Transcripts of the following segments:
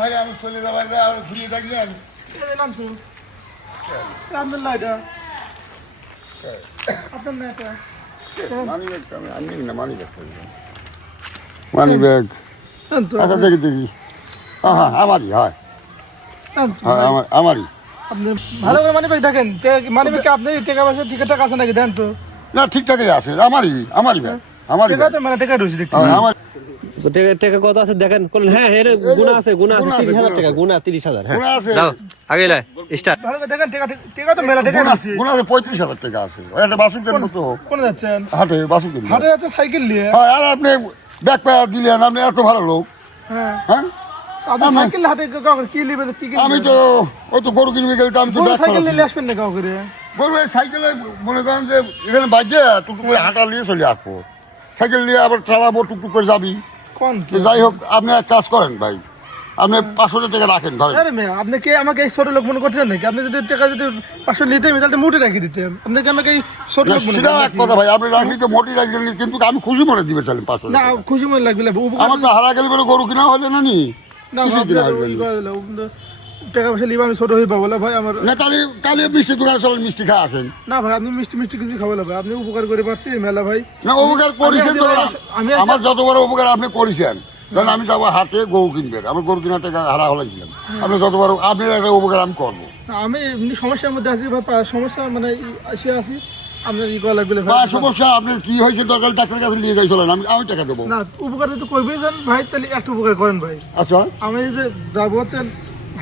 ভাই আমি চলে যাবার ঘুরিয়ে দেখলেন মানি ব্যাগ আচ্ছা দেখি দেখি হ্যাঁ আমারই হয় আমারই আপনি ভালো করে মানি ব্যাগ দেখেন মানি ব্যাগ আপনি টাকা পয়সা ঠিকঠাক আছে নাকি দেন তো না ঠিকঠাকই আছে আমারই ব্যাগ আমারই টাকা তো মানে টাকা রয়েছে দেখতে আমার টাকা কত আছে দেখেন হ্যাঁ এর গুণা আছে 30,000 টাকা গুণা 30,000 হ্যাঁ দাও আগে লাই স্টার্ট ভালো করে দেখেন টাকা তো মেলা টাকা আছে গুণা আছে 35,000 টাকা আছে একটা বাসুক দেন মতো কোন যাচ্ছেন হাটে বাসুক দেন হাটে যাচ্ছেন সাইকেল নিয়ে হ্যাঁ আর আপনি ব্যাগ পাওয়া দিলেন আপনি এত ভালো লোক হ্যাঁ হ্যাঁ আপনি সাইকেল হাটে কি নেবে কি আমি তো ওই তো গরু কিনবে গেলে তো আমি তো ব্যাগ সাইকেল নিয়ে আসবেন না কাউ করে গরু সাইকেলে মনে করেন যে এখানে বাজে টুকটুক করে হাঁটা নিয়ে চলে আসবো সাইকেল নিয়ে আবার চালাবো টুকটুক করে যাবি কোন যাই হোক আপনি এক কাজ করেন ভাই আপনি 500 টাকা রাখেন ধরেন আরে মেয়ে আপনি কি আমাকে এই ছোট লোক মনে করছেন নাকি আপনি যদি টাকা যদি 500 নিতেন তাহলে মোটে রাখি দিতেন আপনি কি আমাকে এই ছোট লোক মনে সেটাও এক কথা ভাই আপনি রাখলি তো মোটি রাখলেন কিন্তু আমি খুশি মনে দিবে চাইলেন 500 না খুশি মনে লাগবে আমার তো হারা গেলে বলে গরু কিনা হলে না নি না টাকা পয়সা নিবা আমি ছোট হয়ে পাবো ভাই আমার না তাহলে মিষ্টি দোকানে চলেন মিষ্টি খাওয়া আসেন না ভাই আপনি মিষ্টি কিছু খাবো ভাই আপনি উপকার করে পারছি মেলা ভাই না উপকার করেছেন তো আমার যত বড় উপকার আপনি করেছেন কারণ আমি যাবো হাটে গরু কিনবেন আমার গরু কিনার টাকা হারা হলাইছিলাম আপনি যত বড় আপনার একটা উপকার আমি করবো আমি এমনি সমস্যার মধ্যে আছি ভাই সমস্যা মানে এসে আছি আপনার ই করা লাগবে বা সমস্যা আপনার কি হয়েছে দরকার ডাক্তারের কাছে নিয়ে যাই চলেন আমি টাকা দেবো না উপকার তো করবেই যান ভাই তাহলে একটু উপকার করেন ভাই আচ্ছা আমি যে যাবো হচ্ছে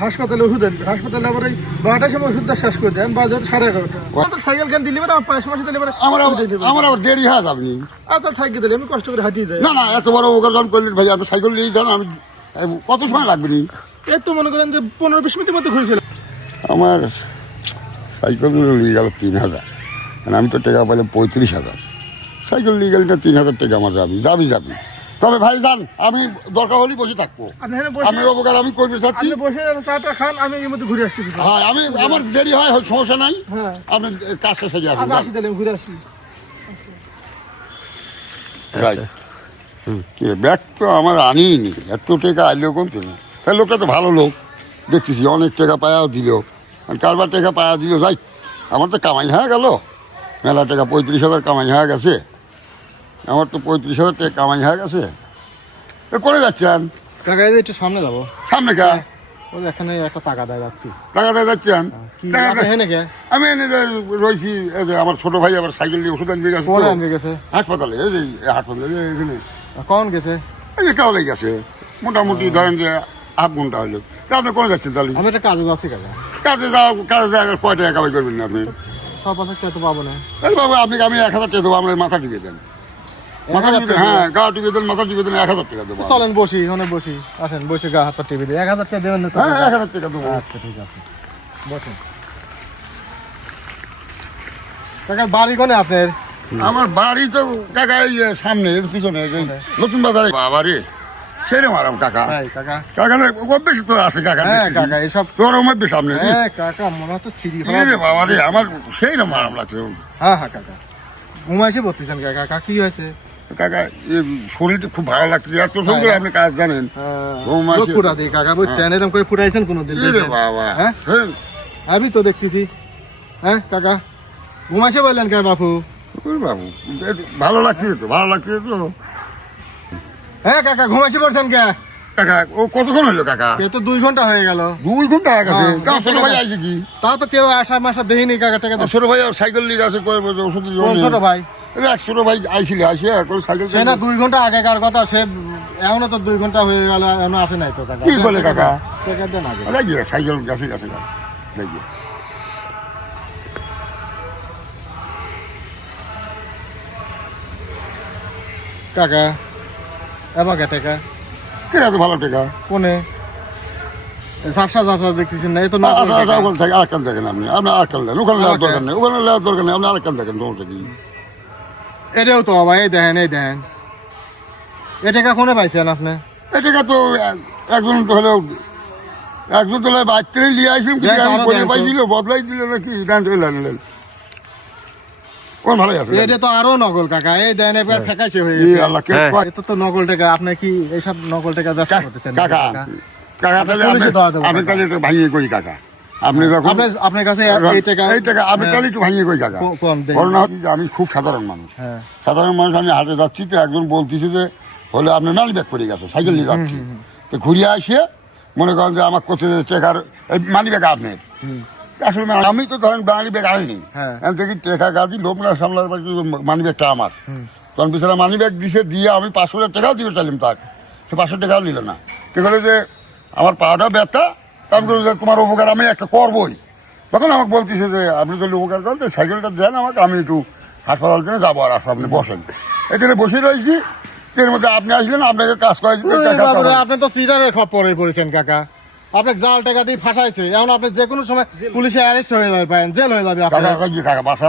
হাসপাতালে ওষুধ আনবে হাসপাতালে আবার ওই 12টার সময় ওষুধটা শেষ করে দেন বা যত 11:30 সাইকেল কেন দিলি আমার 5 মাসে দিলে আমার আবার দেরি হয় আপনি আচ্ছা সাইকেল দিলে আমি কষ্ট করে হাঁটিয়ে যাই না এত বড় উপকার করলেন ভাই আপনি সাইকেল নিয়ে যান আমি কত সময় লাগবে নি এই তো মনে করেন যে 15-20 মিনিটের মধ্যে ঘুরেছিল আমার সাইকেল নিয়ে গেল 3,000 আমি তো টাকা পাইলে 35,000 সাইকেল নিয়ে গেলে 3,000 টাকা আমার যাবি তবে ভাই যান আমি দরকার হলেই বসে থাকবো আমি উপকার আমি করবি চাচ্ছি বসে চাটা খান আমি এর মধ্যে ঘুরে আসছি হ্যাঁ আমি আমার দেরি হয় সমস্যা নাই আপনি কাজটা সেরে আসবেন আসি তাহলে ঘুরে আসি ব্যাগ তো আমার আনিনি এত টাকা আইলেও কমতে না তাই লোকটা তো ভালো লোক দেখতেছি অনেক টাকা পায়াও দিল কারবার টাকা পায়া দিল যাই আমার তো কামাই হয়ে গেল মেলা টাকা 35,000 কামাই হয়ে গেছে আমার তো 35,000 টাকা কামাই হয়ে গেছে করে যাচ্ছেন টাকা একটু সামনে যাবো সামনে কা ওই এখানে একটা টাকা দেয় যাচ্ছি টাকা দিয়ে যাচ্ছেন আমি এনে রয়েছি আমার ছোট ভাই আবার সাইকেল নিয়ে ওষুধ আনবে গেছে হাসপাতালে এই যে হাসপাতালে এখানে কখন গেছে এই যে কাউলাই গেছে মোটামুটি ধরেন যে হাফ ঘন্টা হলো তা আপনি কোনে যাচ্ছেন তাহলে আমি একটা কাজে যাচ্ছি কাজে যাওয়ার কয় টাকা কামাই করবেন আপনি সব আছে তো পাবো না বাবু আপনি আমি 1,000 টাকা দেবো আপনার মাথা টিপে দেন মাথা টিপে দেন হ্যাঁ গা টিপে দেন মাথা টিপে দেন 1,000 টাকা দেবো চলেন বসি আসেন বসে গা হাত টিপে দিই 1,000 টাকা দেবেন হ্যাঁ 1,000 টাকা দেবো আচ্ছা ঠিক আছে বসেন টাকা বাড়ি কোনে আপনার আমার বাড়ি তো কাকা এই সামনে এর পিছনে নতুন বাজারে বাবা রে সেরে মারাম কাকা কাকা অভ্যেস তো আছে কাকা কাকা এসব তোর অভ্যেস সামনে কাকা মনে হচ্ছে সিঁড়ি বাবা রে আমার সেই না মারাম লাগছে হ্যাঁ কাকা ঘুমাইছে বলতেছেন কাকা কি হয়েছে কাকা শরীরটা খুব ভালো লাগছে এত সুন্দর আপনি কাজ জানেন ফুটা দিই কাকা বুঝছেন এরকম করে ফুটাইছেন কোনোদিন বাবা হ্যাঁ আমি তো দেখতেছি হ্যাঁ কাকা ঘুমাইছে বললেন কে বাপু বাবু ভালো লাগছে তো হ্যাঁ কাকা ঘুমাইছে পড়ছেন কে কাকা ও কতক্ষণ হলো কাকা কেউ তো 2 ঘন্টা হয়ে গেল 2 ঘন্টা হয়ে গেছে ছোট ভাই আইছে কি তা তো কেউ মাসা দেখিনি কাকা টাকা ছোট ভাই সাইকেল নিয়ে গেছে ওষুধ ছোট ভাই এক ছোট ভাই আইছিল আসে এখন সাইকেল সে না 2 ঘন্টা আগেকার কথা সে এখনো তো 2 ঘন্টা হয়ে গেল এখনো আসে নাই তো কাকা কি বলে কাকা টাকা দেন আগে সাইকেল গেছে দেখি কাকা এবার টাকা ঠিক আছে ভালো টাকা কোনে ঝাপসা দেখতেছেন না এই তো আরেকখান দেখেন আপনি আরেকখান দেন ওখানে নেওয়ার দরকার নেই আপনি আরেকখান দেখেন তোমার কি এটাও তো ভাই এই দেখেন এ টাকা কোনে পাইছেন আপনি এ টাকা তো একজন তো হলেও একজন তো বাচ্চারাই নিয়ে আসলাম পাইছিল বদলাই দিল নাকি কোন ভালো আছে এটা তো আরো নকল কাকা, এই দেন একবার ফেকাইছে হয়ে ই গেছে। আল্লাহ কে হ্যাঁ। কয়- এটা তো নকল টাকা, আপনি কি এইসব নকল টাকা ব্যবসা করতেছেন? কাকা কাকা তাহলে পুলিশে দেওয়া দেবো আমি কাকা। তাহলে একটু ভাঙিয়ে করি কাকা, আপনি যখন আপনার কাছে এই টাকা এই টাকা আমি তাহলে একটু ভাঙিয়ে করি কাকা। কোন দেন? ঘটনা হচ্ছে যে আমি খুব সাধারণ মানুষ, হ্যাঁ সাধারণ মানুষ। আমি হাটে যাচ্ছি তো একজন বলতেছে যে হলে আপনার মানি ব্যাগ পড়ে গেছে, সাইকেল নিয়ে যাচ্ছি তো ঘুরিয়ে আসে মনে করেন যে আমার কোথায় টেকার মানি ব্যাগ আপনার। আসলে আমি তো ধরেন মানি ব্যাগ আনিনি, হ্যাঁ। আমি দেখি টেকা গাছি লোক না সামলার মানি ব্যাগটা আমার, তখন বিছানা মানি ব্যাগ দিছে দিয়ে আমি 500 টাকাও দিতে চাইলাম তাকে, সে 500 টাকাও নিল না। সে করে যে আমার পাওয়াটা ব্যথা, কারণ করে যে তোমার উপকার আমি একটা করবোই। তখন আমাকে বলতেছে যে আপনি যদি উপকার করেন তো সাইকেলটা দেন আমাকে, আমি একটু হাসপাতাল থেকে যাবো আর আসো, আপনি বসেন। এখানে বসে রয়েছি, এর মধ্যে আপনি আসলেন, আপনাকে কাজ করে দিতে ওরে বাবারে, আপনি তো সিটারের খপ্পরে পড়েছেন কাকা। আপনাকে জাল টাকা দিয়ে ফাঁসাইছে, এখন আপনি যে কোনো সময় পুলিশে অ্যারেস্ট হয়ে যাবে, পারেন জেল হয়ে যাবে আপনার। কাকা কাকা কাকা বাসা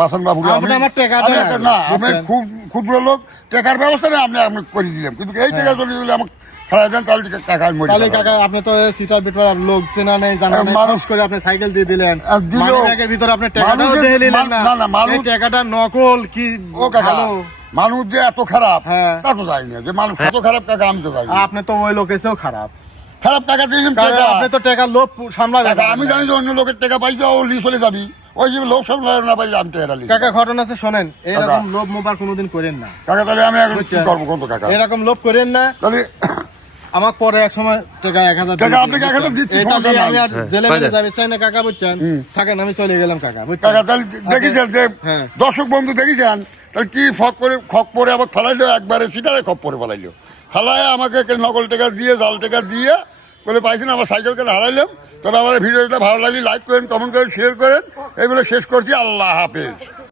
বাসন বাবু আপনি আমার টাকা দেন। না আমি খুব ক্ষুদ্র লোক, টাকার ব্যবস্থা নেই আপনি আপনি করে দিলাম, কিন্তু এই টাকা যদি দিলে আমাকে ফেরাই দেন তাহলে টাকা আমি মরে তাহলে যাবো। কাকা আপনি তো সিটার ভিতরে লোক চেনা নেই, জানা নেই, মানুষ- মানুষ করে আপনি সাইকেল দিয়ে দিলেন, আর দিলেও- মানি ব্যাগের ভিতরে আপনি টাকাটাও মানুষের- দিয়ে দিলেন না। না, মানুষ- এই টাকাটা নকল কি ও কাকা ভালো? মানুষ যে এত খারাপ হ্যাঁ। তা তো জানি না, যে মানুষ কত খারাপ টাকা আমি তো জানি না। আপনি তো ওই লোকেছেও খারাপ, খারাপ টাকা দিলাম কারণ টাকা আপনি তো টাকার লোভ সামলাবেন টাকা না। আমি জানি যে অন্য লোকের টাকা পাইছে ও লি চলে যাবি, ওই যে লোক সব না পাইলে আমি টাকা লি কাকা ঘটনা আছে শোনেন, এরকম লোভ মোবার কোনোদিন করেন না, টাকা তাহলে আমি এখন কি বুঝছেন? করবো কত টাকা এরকম লোভ করেন না। তাহলে আমার পরে এক সময় টাকা 1000 টাকা আপনাকে 1000 দিচ্ছি, এটা সমস্যা দিয়ে আমি নাই। আর জেলে হ্যাঁ, মেলে যাবে চাই না কাকা, বুঝছেন? থাকেন, আমি চলে গেলাম কাকা, বুঝছেন? টাকা তাহলে দেখেছেন যে হ্যাঁ। দর্শক বন্ধু দেখেছেন তাহলে কি খপ করে আবার ফেলাইলো, একবারে সিটারে খপ করে ফেলাইলো, ফেলায় আমাকে নকল টাকা দিয়ে জাল টাকা দিয়ে বলে পাইছেন আমার সাইকেল কেন হারাইলাম। তবে আমার ভিডিওটা ভালো লাগলে লাইক করেন, কমেন্ট করেন, শেয়ার করেন, এগুলো শেষ করছি। আল্লাহ হাফেজ।